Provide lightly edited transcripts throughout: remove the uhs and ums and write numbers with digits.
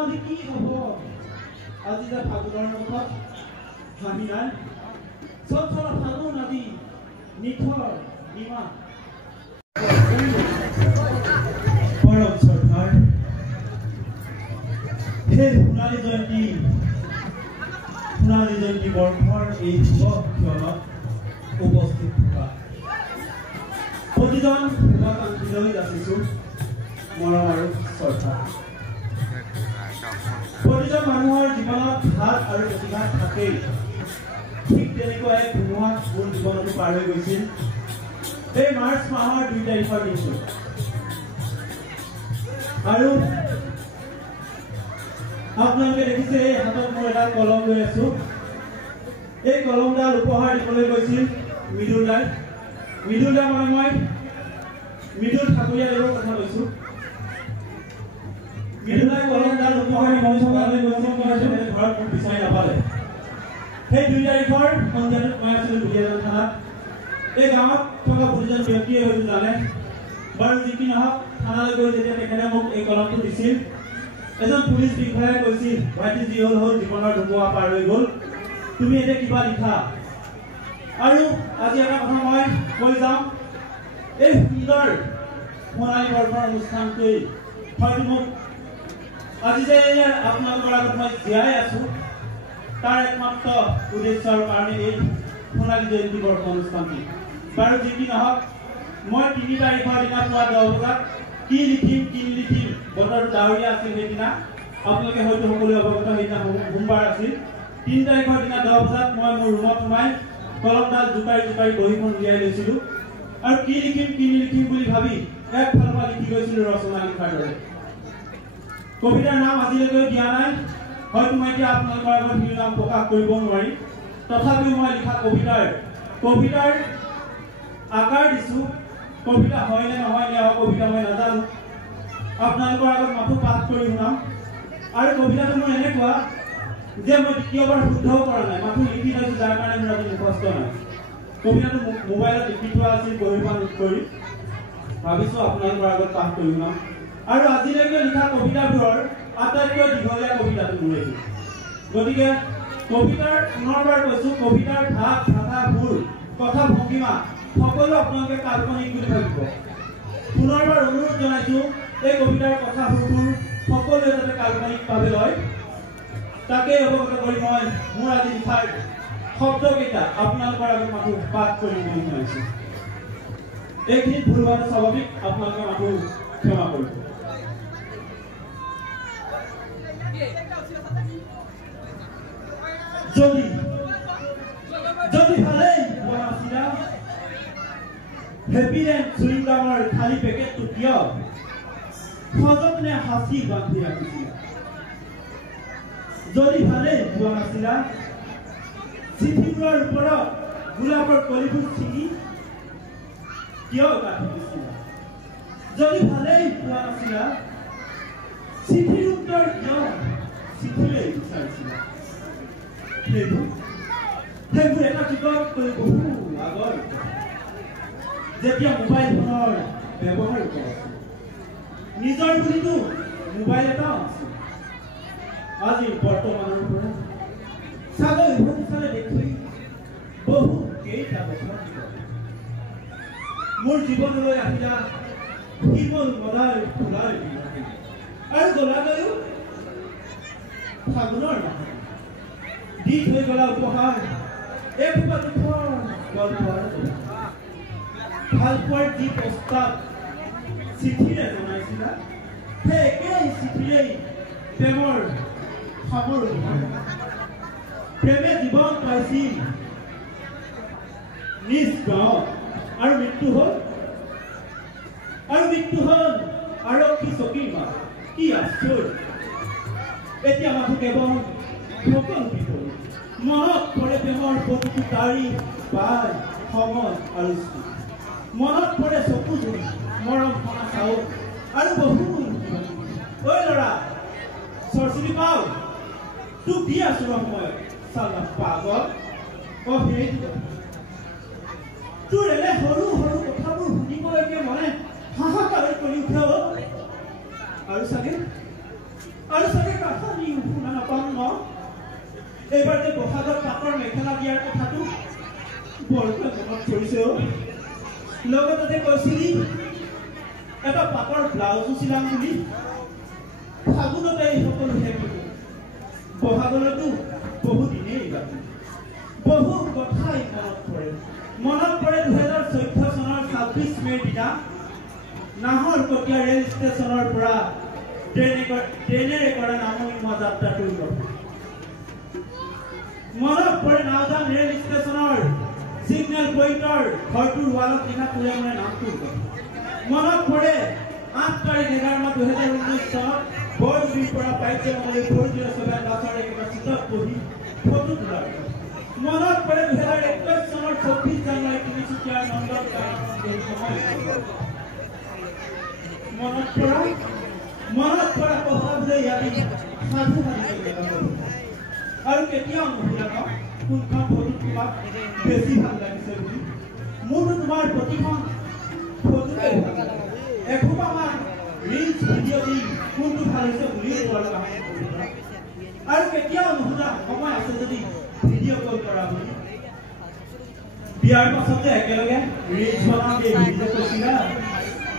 আজি কি হ'ব আজি যে ফাগুনৰ মুখত হাঁহি নাই চলা ফাগুন আজি নিথৰ ইমান পৰম চৰকাৰ হে সোণালী জয়ন্তী বৰ্ষৰ এই শুভ ক্ষণত উপস্থিত হোৱা প্ৰতিজন শুভাকাংক্ষীলৈ যাচিছো মৰম আৰু শ্ৰদ্ধা প্ৰতিজন মানুহৰ জীৱনত ঘাত আৰু প্ৰতিঘাত থাকেই ঠিক তেনেকুৱা এক ধুমুহা মোৰ জীৱনতো পাৰ হৈ গৈছিল এই মাৰ্চ মাহৰ 2 তাৰিখৰ দিনটো আৰু আপোনালোকে দেখিছে এই হাতত মই এটা কলম লৈ আছো এই কলমডাল উপহাৰ দিবলৈ গৈছিল মৃদুলদাই মানে মই মৃদুল ঠাকুৰীয়া দেৱৰ কথা কৈছো মৃদুলাই কলমডাল উপহাৰ মঞ্চলৈ গৈছিল ঘৰত মোক বিচাৰি নাপালে সেই 2 তাৰিখৰ সন্ধিয়াত মই আছিলো দুলীয়াজান থানাত এই গাঁৱত থকা প্ৰতিজন ব্যক্তিয়ে হয়তো জানে বাৰু যি কি নহওক থানালৈ গৈ যেতিয়া তেখেতে মোক এই কলমটো দিছিল এজন পুলিচ বিষয়াই কৈছিল ভাইটি যি হ'ল জীৱনৰ ধুমুহা পাৰ হৈ গ'ল তুমি এতিয়া কিবা লিখা আৰু আজি এটা কথা মই কৈ যাম এই সুন্দৰ সোণালী বৰ্ষৰ অনুষ্ঠানটোৱে হয়তো মোক আজি যে আপোনালোকৰ আগত মই জীয়াই আছো তাৰ একমাত্ৰ উদ্দেশ্যৰ কাৰণে এই সোণালী জয়ন্তী বৰ্ষ অনুষ্ঠানটি বাৰু যি কি নহওক মই 3 তাৰিখৰ দিনা পুৱা 10 বজাত কি লিখিম বতৰ ডাৱৰীয়া আছিল সেইদিনা আপোনালোকে হয়তো সকলোৱে অৱগত সেইদিনা সোমবাৰ আছিল 3 তাৰিখৰ দিনা 10 বজাত মই মোৰ ৰুমত সোমাই কলমডাল জোকাৰি বহীখন উলিয়াই লৈছিলো আৰু কি লিখিম বুলি ভাবি একফালৰ পৰা লিখি গৈছিলো ৰচনা লিখাৰ দৰে কবিতাৰ নাম আজিলৈকে দিয়া নাই হয়তো মই এতিয়া আপোনালোকৰ আগত সেই নাম প্ৰকাশ কৰিব নোৱাৰিম তথাপিও মই লিখা কবিতাৰ আকাৰ দিছো কবিতা হয় নে নহয় নে কবিতা মই নাজানো আপোনালোকৰ আগত মাথো পাঠ কৰি শুনাম আৰু কবিতাটো মোৰ এনেকুৱা যে মই দ্বিতীয়বাৰ শুদ্ধও কৰা নাই মাথো লিখি লৈছো যাৰ কাৰণে মোৰ আজি মুখস্থ নাই কবিতাটো মোবাইলত লিখি থোৱা আছিল বহীখন নোট কৰি ভাবিছো আপোনালোকৰ আগত পাঠ কৰি শুনাম আৰু আজিলৈকে লিখা কবিতাবোৰৰ আটাইতকৈ দীঘলীয়া কবিতাটো মোৰ এইটো গতিকে কবিতাৰ পুনৰবাৰ কৈছো কবিতাৰ ভাৱ ভাষা সুৰ কথা ভংগিমা সকলো আপোনালোকে কাল্পনিক বুলি ভাবিব পুনৰবাৰ অনুৰোধ জনাইছো এই কবিতাৰ কথা সুৰ সকলোৱে যাতে কাল্পনিকভাৱে লয় তাকে অৱগত কৰি মই মোৰ আজি লিখাৰ শব্দকেইটা আপোনালোকৰ আগত মাথো পাঠ কৰিম বুলি জনাইছো এইখিনি ভুল হোৱাটো স্বাভাৱিক আপোনালোকে মাথো ক্ষমা কৰিব যদি ভালেই পোৱা নাছিলা হেপিডেণ্ট চুইংগামৰ খালী পেকেটটো কিয় সযত্নে সাঁচি বান্ধি ৰাখিছিলা যদি ভালেই পোৱা নাছিলা চিঠিবোৰৰ ওপৰত গোলাপৰ কলিবোৰ ছিঙি কিয় কাটি দিছিলা যদি ভালেই পোৱা নাছিলা চিঠিৰ উত্তৰ কিয় চিঠিলৈ বিচাৰিছিলা সেইবোৰ এটা যুগতকৈ বহু আগৰ যেতিয়া মোবাইল ফোনৰ ব্যৱহাৰ কৰিছিল নিজৰ বুলিতো মোবাইল এটা আছিল আজি বৰ্তমানৰ পৰা চাগৈ ইফালে দেখি বহু কেইটা বছৰ মোৰ জীৱনলৈ আহিলা শিমল মদাৰ ফুলাৰ আৰু গলাগৈও ফাগুনৰ মাহ দি থৈ গলা উপহাৰ এসোপা দুখৰ গল্পৰ ভাল পোৱাৰ যি প্ৰস্তাৱ চিঠিৰে জনাইছিলা সেই একেই চিঠিৰেই প্ৰেমৰ সামৰণি প্ৰেমে জীৱন পাইছিল নিজ গাঁৱত আৰু মৃত্যু হ'ল আৰক্ষী চকীৰ মাত কি আশ্চৰ্য এতিয়া মাথো কেৱল সকলো বিপদ মনত পৰে প্ৰেমৰ প্ৰতিটো তাৰিখ বাৰ সময় আৰু মনত পৰে চকু জুৰি মৰম সনা চাউল আৰু বহু ঐ ল'ৰা চৰচিৰি পাও তোক দি আছো সময় চালা পাগল সেইটো তোৰ এনে সৰু সৰু কথাবোৰ শুনিবলৈকে মনে হাহাকাৰ কৰি উঠে আৰু চাগে এইবাৰ যে বহাগৰ পাতৰ মেখেলা দিয়াৰ কথাটো বৰকৈ মনত পৰিছে লগতে কৈছিলি এটা পাতৰ ব্লাউজো চিলাম বুলি ফাগুনতে এই সকলো শেষ হ'ব বহাগলৈতো বহু দিনেই বাকী বহু কথাই মনত পৰে 2014 চনৰ 26 মেৰ দিনা নাহৰকটীয়া ৰেল ষ্টেচনৰ পৰা ট্ৰেইনেৰে কৰা নামনি যাত্ৰাটোৰ কথা মনত পৰে নাওদান ৰেল ষ্টেচনৰ সিগনেল পইণ্টৰ ঘৰটোৰ ৱালত লিখা তোৰে মনে নামটোৰ কথা মনত পৰে 8 তাৰিখ 11 মাহ 2019 চনত বৰগুৰিৰ পৰা পাইজেমলৈ 407 বাছৰ একেটা চিটত বহি ফটো তোলাৰ মনত পৰে 2021 চনৰ 24 জানুৱাৰী তিনিচুকীয়াৰ নন্দন মনত পৰা কথা যে ইয়াত সাধু আৰু কেতিয়াও নুশুনা কোনখন ফটো তোমাক বেছি ভাল লাগিছে বুলি মোৰতো তোমাৰ প্ৰতিখন ফটোতে এখোপামান ৰিলছ ভিডিঅ' দি কোনটো ভাল হৈছে বুলি কোৱাৰ লগা আৰু কেতিয়াও নুশুনা সময় আছে যদি ভিডিঅ' কল কৰা বুলি বিয়াৰ পাছতে একেলগে ৰিলছ বনাম এই ভিডিঅ' কৈছিলা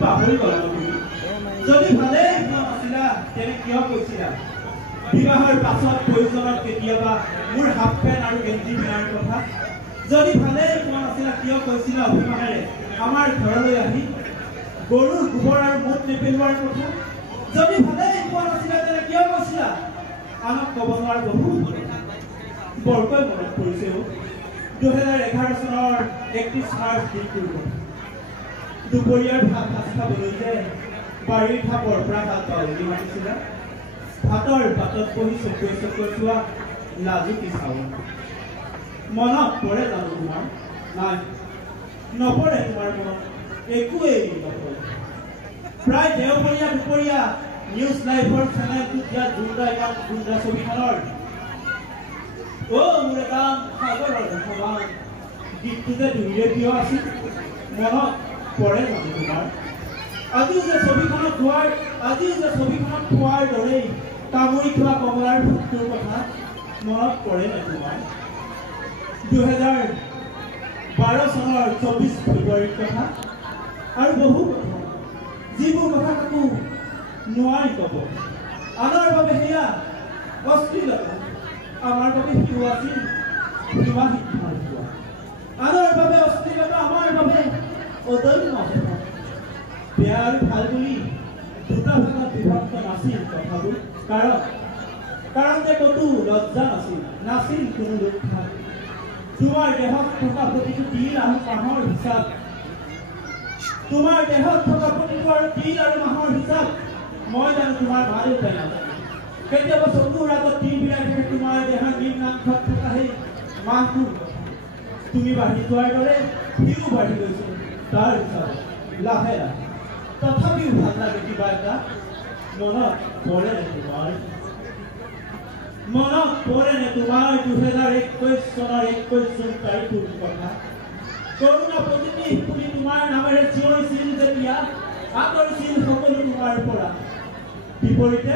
পাহৰি গলা যদি ভালেই মন আছিলা তেনে কিয় কৈছিলা বিবাহৰ পাছত প্ৰয়োজনত কেতিয়াবা মোৰ হাফ পেণ্ট আৰু গেঞ্জি পিন্ধাৰ কথা যদি ভালেই মন আছিলা কিয় কৈছিলা অভিমানেৰে আমাৰ ঘৰলৈ আহি গৰুৰ গোবৰ আৰু মুঠ নেপেলোৱাৰ কথা যদি ভালেই মন আছিলা তেনে কিয় কৈছিলা আনক ক'ব নোৱাৰা বহু বৰকৈ মনত পৰিছে 2011 চনৰ 31 মাৰ্চ দিনটোৰ দুপৰীয়াৰ ভাত খাবলৈ যে বাৰীৰ খাপৰ পৰা ভাত পাবলৈ মাতিছিলা ভাতৰ পাতত বহি চকুৱে চোৱা লাজুকী চাউল মনত পৰে জানো তোমাৰ নাই নপৰে তোমাৰ মনত একোৱেই নপৰে প্ৰায় দেওবৰীয়া দুপৰীয়া নিউজ লাইভৰ চেনেলটোত দিয়া গুণ্ডা ছবিখনৰ মোৰ গান সাগৰৰ সমান গীতটো যে দুইৰে কিয় আছিল মনত পৰে জানো তোমাৰ আজিও যে ছবিখনত খোৱাৰ দৰেই কামুৰি খোৱা কমলাৰ ফুটটোৰ কথা মনত পৰে নে তোমাৰ 2012 চনৰ 24 ফেব্ৰুৱাৰীৰ কথা আৰু বহু কথা যিবোৰ কথা কাকো নোৱাৰি ক'ব আনৰ বাবে সেয়া অশ্লীলতা আমাৰ বাবে শিশু আছিল সীমা শিক্ষাৰ পোৱা আনৰ বাবে অশ্লীলতা আমাৰ বাবে অদম্য বেয়া আৰু ভাল বুলি দুটা ভাগত বিভক্ত নাছিল কথাবোৰ কাৰণ যে ক'তো লজ্জা নাছিল কোনো ৰক্ষা তোমাৰ দেহত থকা প্ৰতিটো তিল আৰু মাহৰ হিচাপ মই জানো তোমাৰ মা দেউতাই নাজানে কেতিয়াবা চকুৰ আগত তিলবিলাক থাকে তোমাৰ দেহৰ নিম্নাংশত থকা সেই মাহটোৰ তুমি বাঢ়ি যোৱাৰ দৰে সিও বাঢ়ি গৈছে তাৰ হিচাপত লাহে লাহে তথাপিও ভাল লাগে কিবা এটা মনত পৰে নে তোমাৰ 2021 চনৰ 21 জুন তাৰিখৰ কথা কৰোনা পজিটিভ বুলি তোমাৰ নামেৰে চিঞৰিছিল যেতিয়া আঁতৰিছিল সকলো তোমাৰ পৰা বিপৰীতে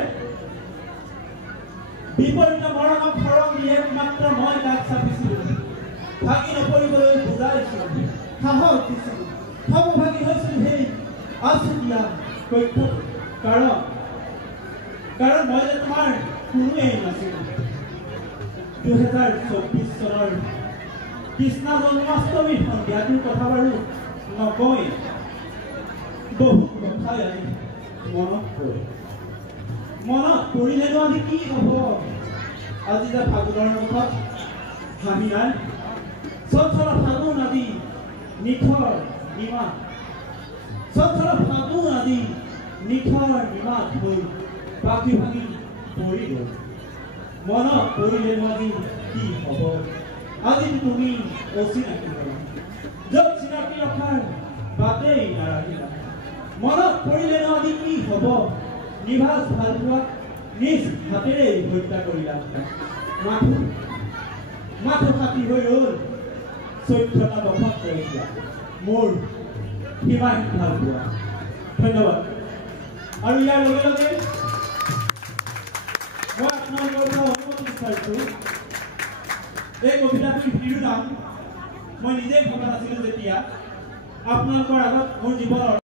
মৰণক ফৰম দি একমাত্ৰ মই তাক চাপিছিলোঁ ভাগি নপৰিবলৈ বুজাইছিলোঁ সাহস দিছিলোঁ সমভাগী হৈছিল সেই আছো দিয়া তথ্য কাৰণ মই যে তোমাৰ কোনোৱেই নাছিলোঁ 2024 চনৰ কৃষ্ণ জন্মাষ্টমীৰ সন্ধিয়াটোৰ কথা বাৰু নকয় বহুত কথাই মনত পৰিলেনো আজি কি হ'ব আজি যে ফাগুনৰ মুখত হাঁহি নাই চঞ্চল ফাগুন আদি নিথৰ নিমাত হৈ পাখি ভাঙি পৰি গ'ল মনত পৰিলেনো আজি কি হ'ব আজি তুমি অচিনাকি হ'লা য'ত চিনাকি ৰখাৰ বাটেই নাৰাখিলা মনত পৰিলেনো আজি কি হ'ব নিভাজ ভাল পোৱা নিজ হাতেৰে হত্যা কৰিলা মাথো খাটি হৈ ৰ'ল 14টা বছৰ কৰিছিলা মোৰ কিমান ভাল পোৱা ধন্যবাদ আৰু ইয়াৰ লগে লগে মই আপোনালোকৰ ক'ব বিচাৰিছোঁ এই কবিতাটোৰ শিৰোনাম মই নিজেই ভবা নাছিলোঁ যেতিয়া আপোনালোকৰ আগত মোৰ জীৱনৰ